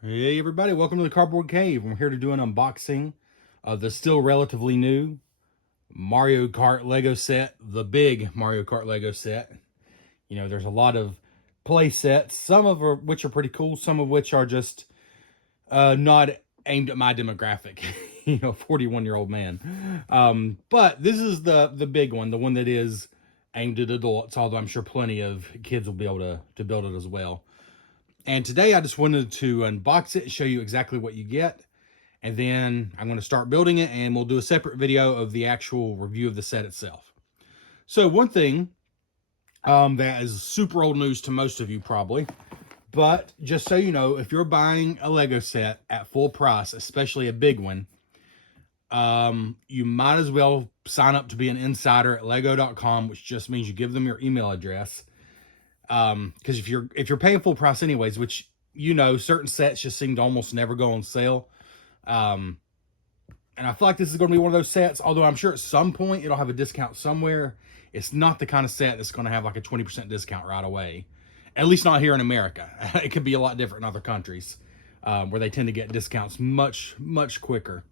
Hey everybody, welcome to the Cardboard Cave. I'm here to do an unboxing of the still relatively new Mario Kart Lego set, the big Mario Kart Lego set. You know, there's a lot of play sets, some of which are pretty cool, some of which are just not aimed at my demographic, 41-year-old man. But this is the big one, the one that is aimed at adults, although I'm sure plenty of kids will be able to build it as well. And today I just wanted to unbox it, show you exactly what you get. And then I'm going to start building it and we'll do a separate video of the actual review of the set itself. So one thing that is super old news to most of you probably, but just so you know, if you're buying a Lego set at full price, especially a big one, you might as well sign up to be an insider at lego.com, which just means you give them your email address. Because if you're paying full price anyways, which certain sets just seem to almost never go on sale. And I feel like this is going to be one of those sets, although I'm sure at some point it'll have a discount somewhere. It's not the kind of set that's going to have like a 20% discount right away, at least not here in America. It could be a lot different in other countries, where they tend to get discounts much quicker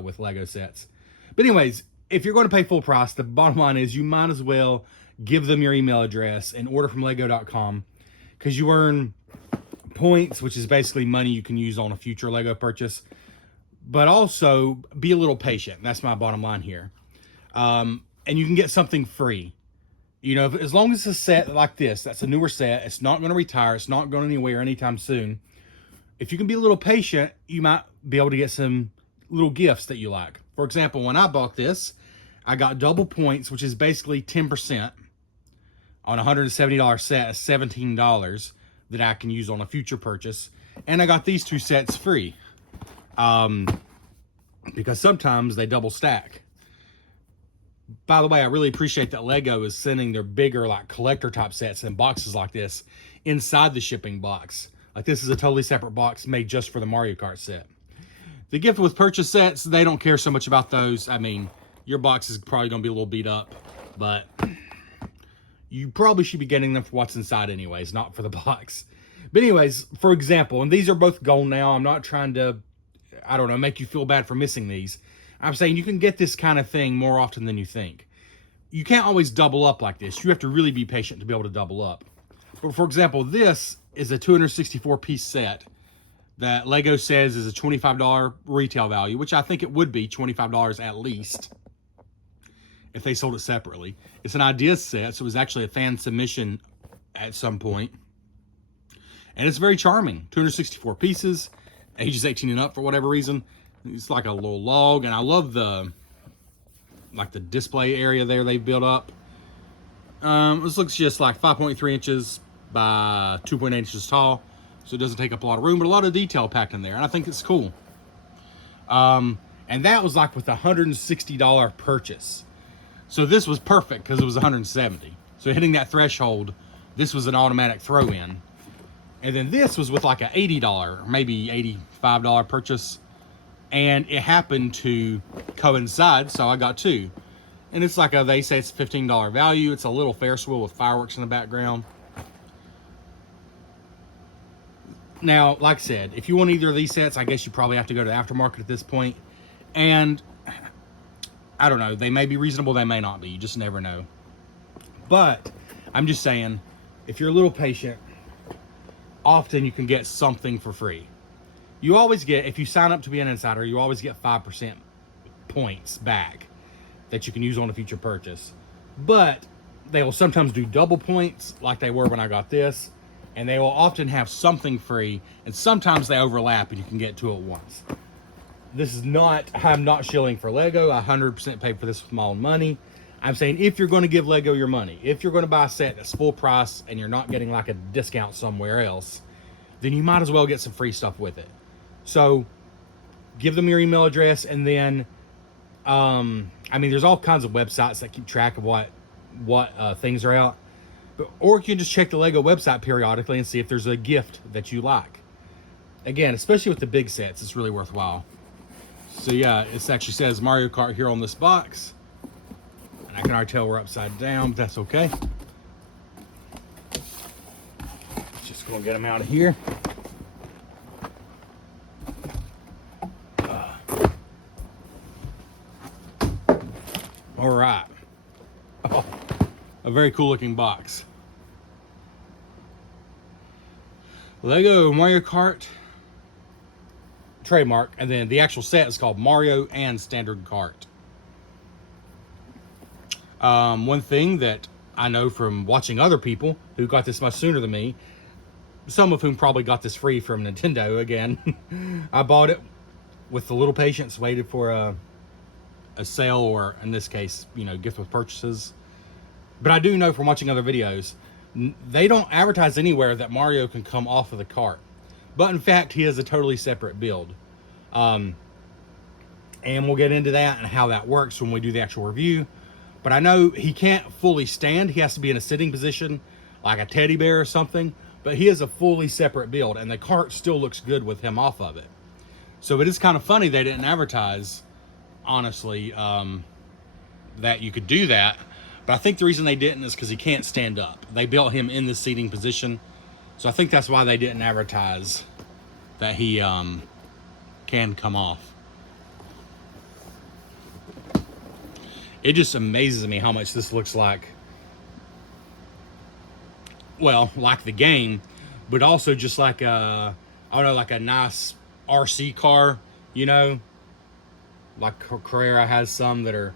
with Lego sets. But anyways, if you're going to pay full price, the bottom line is you might as well give them your email address and order from lego.com, because you earn points, which is basically money you can use on a future Lego purchase. But also be a little patient. That's my bottom line here. And you can get something free. As long as it's a set like this, that's a newer set, it's not going to retire, it's not going anywhere anytime soon. If you can be a little patient, you might be able to get some little gifts that you like. For example, when I bought this, I got double points, which is basically 10% on a $170 set, is $17 that I can use on a future purchase. And I got these two sets free, because sometimes they double stack. By the way, I really appreciate that Lego is sending their bigger, like, collector type sets in boxes like this inside the shipping box. Like, this is a totally separate box made just for the Mario Kart set. The gift with purchase sets, they don't care so much about those. I mean, your box is probably going to be a little beat up, but you probably should be getting them for what's inside anyways, not for the box. But anyways, for example, and these are both gone now. I'm not trying to, make you feel bad for missing these. I'm saying you can get this kind of thing more often than you think. You can't always double up like this. You have to really be patient to be able to double up. But for example, this is a 264 piece set that Lego says is a $25 retail value, which I think it would be $25 at least if they sold it separately. It's an idea set, so it was actually a fan submission at some point. And it's very charming. 264 pieces, ages 18 and up for whatever reason. It's like a little log, and I love the display area there they've built up. This looks just like 5.3 inches by 2.8 inches tall, so it doesn't take up a lot of room, but a lot of detail packed in there, and I think it's cool. And that was like with a $160 purchase. So this was perfect because it was $170. So hitting that threshold, this was an automatic throw-in. And then this was with like a $80, maybe $85 purchase. And it happened to coincide, so I got two. And it's like they say it's a $15 value. It's a little Ferris wheel with fireworks in the background. Now, like I said, if you want either of these sets, I guess you probably have to go to the aftermarket at this point. And I don't know, they may be reasonable, they may not be, you just never know. But I'm just saying, if you're a little patient, often you can get something for free. You always get, if you sign up to be an insider, you always get 5% points back that you can use on a future purchase. But they will sometimes do double points like they were when I got this, and they will often have something free, and sometimes they overlap and you can get two at once. This is not, I'm not shilling for Lego. I 100% paid for this with my own money. I'm saying if you're going to give Lego your money, if you're going to buy a set that's full price and you're not getting like a discount somewhere else, then you might as well get some free stuff with it. So give them your email address, and then, there's all kinds of websites that keep track of what things are out. Or you can just check the Lego website periodically and see if there's a gift that you like. Again, especially with the big sets, it's really worthwhile. So yeah, it actually says Mario Kart here on this box. And I can already tell we're upside down, but that's okay. Just gonna get them out of here. All right. Oh, a very cool looking box. Lego Mario Kart trademark, and then the actual set is called Mario and Standard Kart. One thing that I know from watching other people who got this much sooner than me, some of whom probably got this free from Nintendo again, I bought it with a little patience, waited for a sale, or in this case, you know, gift with purchases. But I do know from watching other videos, they don't advertise anywhere that Mario can come off of the cart. But in fact, he has a totally separate build. And we'll get into that and how that works when we do the actual review. But I know he can't fully stand. He has to be in a sitting position, like a teddy bear or something. But he is a fully separate build, and the cart still looks good with him off of it. So it is kind of funny they didn't advertise, honestly, that you could do that. But I think the reason they didn't is because he can't stand up. They built him in the seating position. So I think that's why they didn't advertise that he can come off. It just amazes me how much this looks like, well, like the game, but also just like a, I don't know, like a nice RC car, you know? Like Carrera has some that are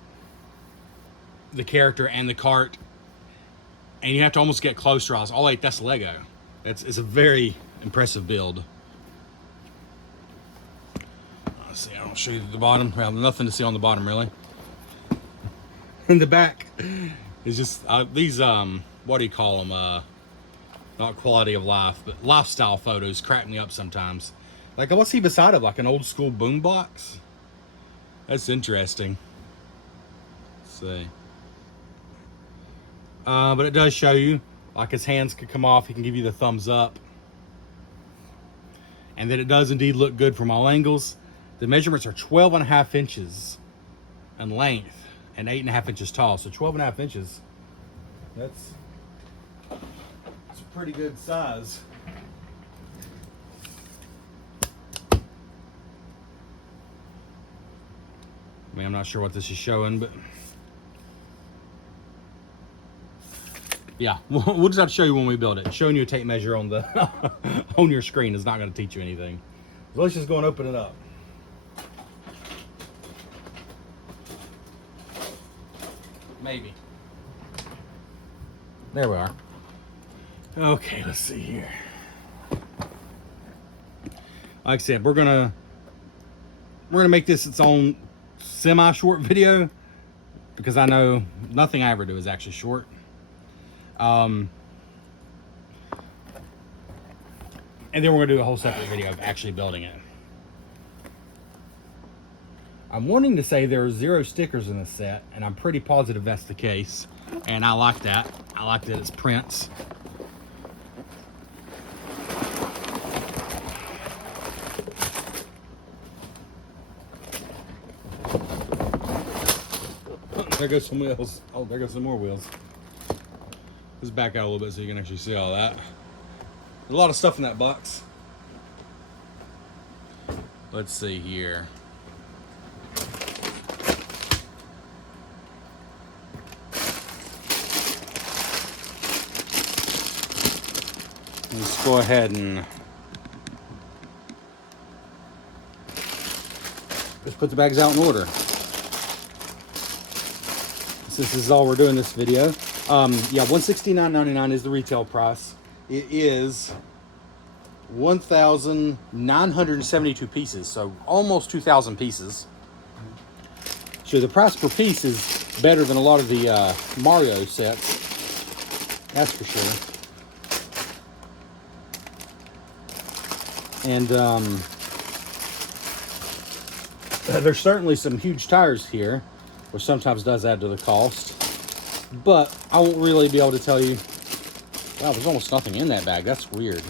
the character and the cart, and you have to almost get close to us. Oh wait, that's Lego. It's a very impressive build. Let's see, I'll show you the bottom. Well, nothing to see on the bottom really. In the back is just these what do you call them? Not quality of life, but lifestyle photos crack me up sometimes. Like, what's he beside of? Like an old school boombox? That's interesting. Let's see. But it does show you, like, his hands could come off. He can give you the thumbs up. And then it does indeed look good from all angles. The measurements are 12.5 inches in length and 8.5 inches tall. So 12.5 inches. That's a pretty good size. I mean, I'm not sure what this is showing, but yeah, we'll just have to show you when we build it. Showing you a tape measure on the on your screen is not going to teach you anything. So let's just go and open it up. Maybe. There we are. Okay, let's see here. Like I said, we're gonna make this its own semi-short video, because I know nothing I ever do is actually short. And then we're gonna do a whole separate video of actually building it. I'm wanting to say there are 0 stickers in this set, and I'm pretty positive that's the case. And I like that. I like that it's prints. There goes some wheels. Oh, there goes some more wheels. Let's back out a little bit so you can actually see all that. There's a lot of stuff in that box. Let's see here. Let's go ahead and just put the bags out in order. Since this is all we're doing this video. Yeah, $169.99 is the retail price. It is 1,972 pieces, so almost 2,000 pieces. So the price per piece is better than a lot of the Mario sets. That's for sure. And there's certainly some huge tires here, which sometimes does add to the cost. But I won't really be able to tell you. Wow, there's almost nothing in that bag. That's weird.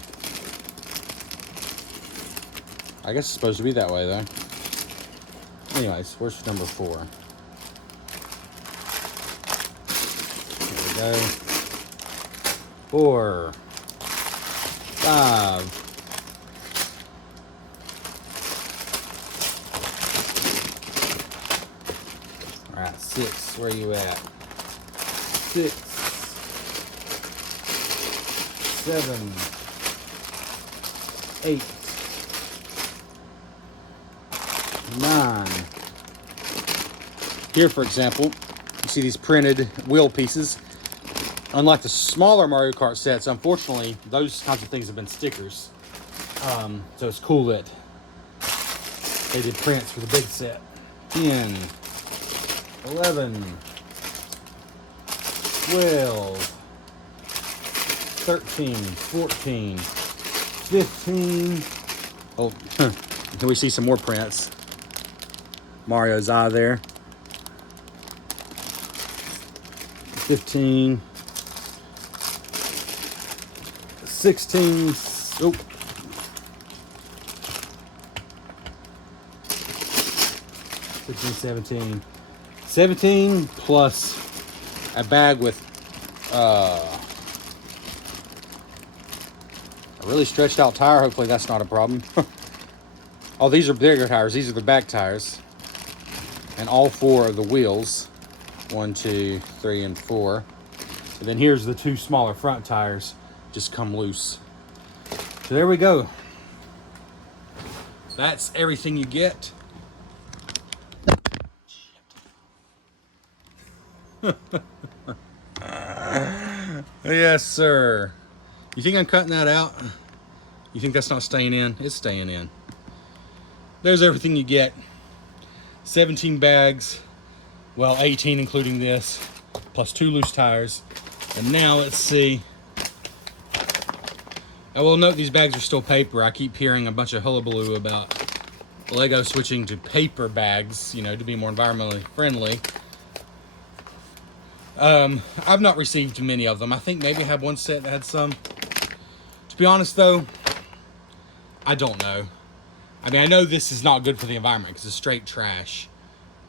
I guess it's supposed to be that way, though. Anyways, where's number 4? There we go. 4, 5. All right, 6. 6. Where are you at? 6, 7, 8, 9. Here, for example, you see these printed wheel pieces. Unlike the smaller Mario Kart sets, unfortunately, those kinds of things have been stickers. So it's cool that they did prints for the big set. 10, 11, 12, 13, 14, 15. Oh, here we see some more prints. Mario's eye there. 15, 16, oh. 16, 17. 17 plus a bag with a really stretched out tire. Hopefully that's not a problem. Oh, these are bigger tires. These are the back tires. And all 4 of the wheels. 1, 2, 3, and 4. And then here's the 2 smaller front tires. Just come loose. So there we go. That's everything you get. Yes, sir. You think I'm cutting that out? You think that's not staying in? It's staying in. There's everything you get. 17 bags. Well, 18 including this, plus 2 loose tires. And now let's see. I will note these bags are still paper. I keep hearing a bunch of hullabaloo about Lego switching to paper bags, you know, to be more environmentally friendly. I've not received many of them. I think maybe I have one set that had some. To be honest though, I don't know. I mean, I know this is not good for the environment because it's straight trash,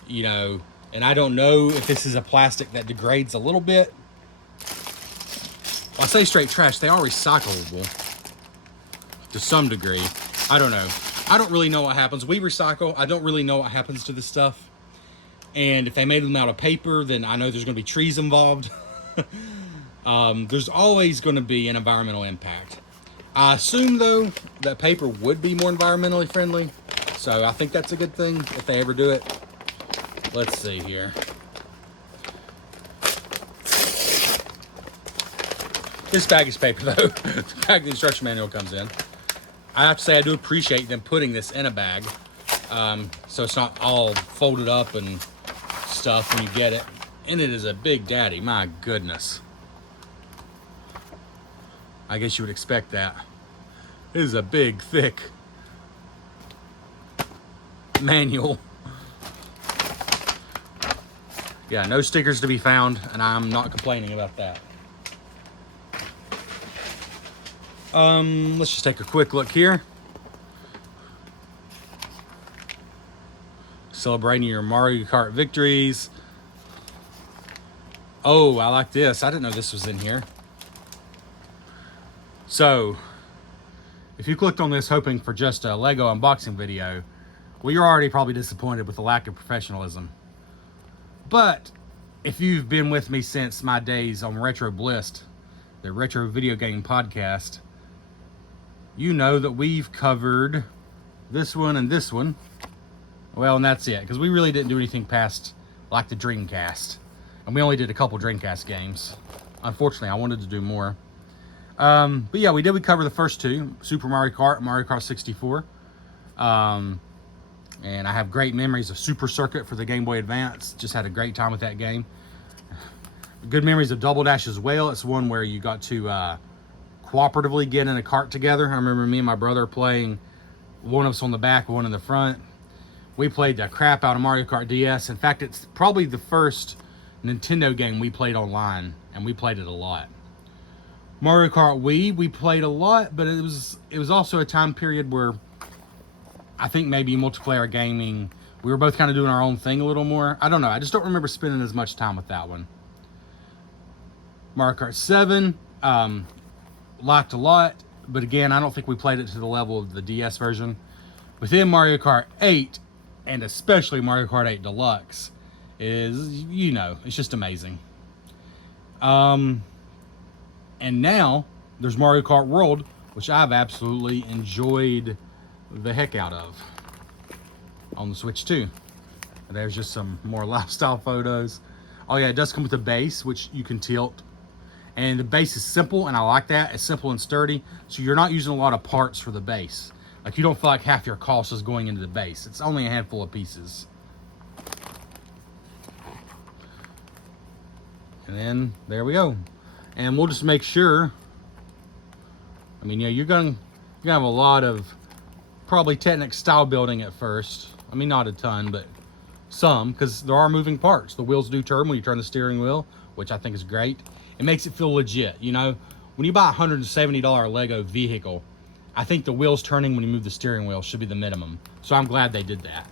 you know, and I don't know if this is a plastic that degrades a little bit. Well, I say straight trash, they are recyclable to some degree. I don't know. I don't really know what happens. We recycle. I don't really know what happens to this stuff. And if they made them out of paper, then I know there's going to be trees involved. There's always going to be an environmental impact. I assume, though, that paper would be more environmentally friendly. So I think that's a good thing if they ever do it. Let's see here. This bag is paper, though. The bag the instruction manual comes in. I have to say I do appreciate them putting this in a bag. So it's not all folded up and stuff when you get it. And it is a big daddy, my goodness. I guess you would expect that. It is a big, thick manual. Yeah, no stickers to be found, and I'm not complaining about that. Let's just take a quick look here. Celebrating your Mario Kart victories. Oh, I like this. I didn't know this was in here. So, if you clicked on this hoping for just a Lego unboxing video, well, you're already probably disappointed with the lack of professionalism. But, if you've been with me since my days on Retro Bliss, the retro video game podcast, you know that we've covered this one and this one. Well, and that's it, because we really didn't do anything past, like, the Dreamcast. And we only did a couple Dreamcast games. Unfortunately, I wanted to do more. But yeah, we cover the first 2, Super Mario Kart and Mario Kart 64. And I have great memories of Super Circuit for the Game Boy Advance. Just had a great time with that game. Good memories of Double Dash as well. It's one where you got to cooperatively get in a cart together. I remember me and my brother playing, one of us on the back, one in the front. We played the crap out of Mario Kart DS. In fact, it's probably the first Nintendo game we played online, and we played it a lot. Mario Kart Wii, we played a lot, but it was also a time period where I think maybe multiplayer gaming, we were both kind of doing our own thing a little more. I don't know. I just don't remember spending as much time with that one. Mario Kart 7, liked a lot, but again, I don't think we played it to the level of the DS version. Within Mario Kart 8, and especially Mario Kart 8 Deluxe, is, you know, it's just amazing. And now there's Mario Kart World, which I've absolutely enjoyed the heck out of on the Switch too. There's just some more lifestyle photos. Oh yeah, it does come with a base, which you can tilt. And the base is simple, and I like that. It's simple and sturdy, so you're not using a lot of parts for the base. Like, you don't feel like half your cost is going into the base. It's only a handful of pieces. And then, there we go. And we'll just make sure, I mean, yeah, you're gonna have a lot of probably Technic style building at first. I mean, not a ton, but some, because there are moving parts. The wheels do turn when you turn the steering wheel, which I think is great. It makes it feel legit. You know, when you buy a $170 Lego vehicle, I think the wheels turning when you move the steering wheel should be the minimum. So I'm glad they did that.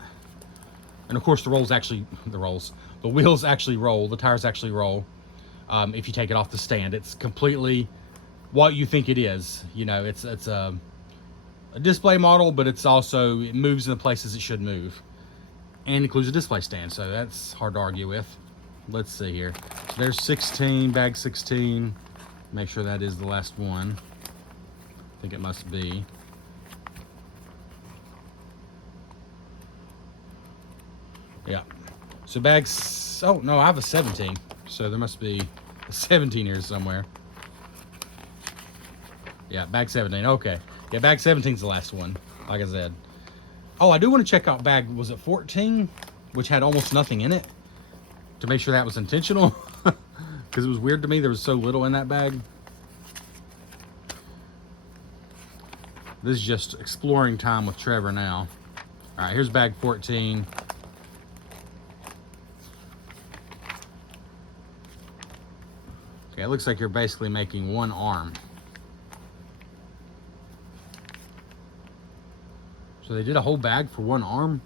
And of course, the wheels actually roll. The tires actually roll. If you take it off the stand, it's completely what you think it is. You know, it's a display model, but it moves in the places it should move, and includes a display stand. So that's hard to argue with. Let's see here. So there's 16, bag 16. Make sure that is the last one. I think it must be. Yeah. So bags, oh no, I have a 17. So there must be a 17 here somewhere. Yeah, bag 17, okay. Yeah, bag 17 is the last one, like I said. Oh, I do want to check out bag, was it 14? Which had almost nothing in it. To make sure that was intentional. Because it was weird to me, there was so little in that bag. This is just exploring time with Trevor now. All right, here's bag 14. Okay, it looks like you're basically making one arm. So they did a whole bag for one arm?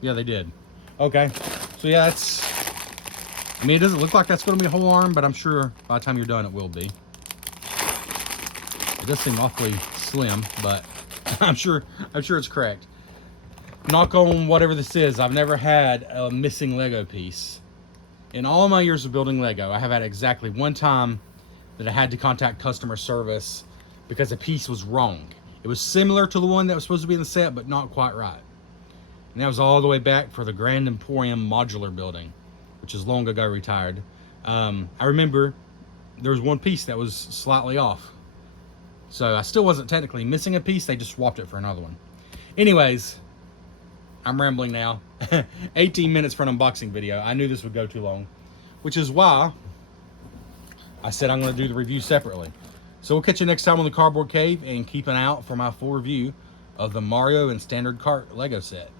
Yeah, they did. Okay, so yeah, I mean, it doesn't look like that's going to be a whole arm, but I'm sure by the time you're done, it will be. It does seem awfully slim, but I'm sure it's correct. Knock on whatever this is, I've never had a missing Lego piece. In all of my years of building Lego, I have had exactly one time that I had to contact customer service because a piece was wrong. It was similar to the one that was supposed to be in the set, but not quite right. And that was all the way back for the Grand Emporium modular building, which is long ago retired. I remember there was one piece that was slightly off. So I still wasn't technically missing a piece, they just swapped it for another one. Anyways, I'm rambling now. 18 minutes for an unboxing video. I knew this would go too long, which is why I said I'm gonna do the review separately. So we'll catch you next time on the Cardboard Cave, and keep an eye out for my full review of the Mario and Standard Kart Lego set.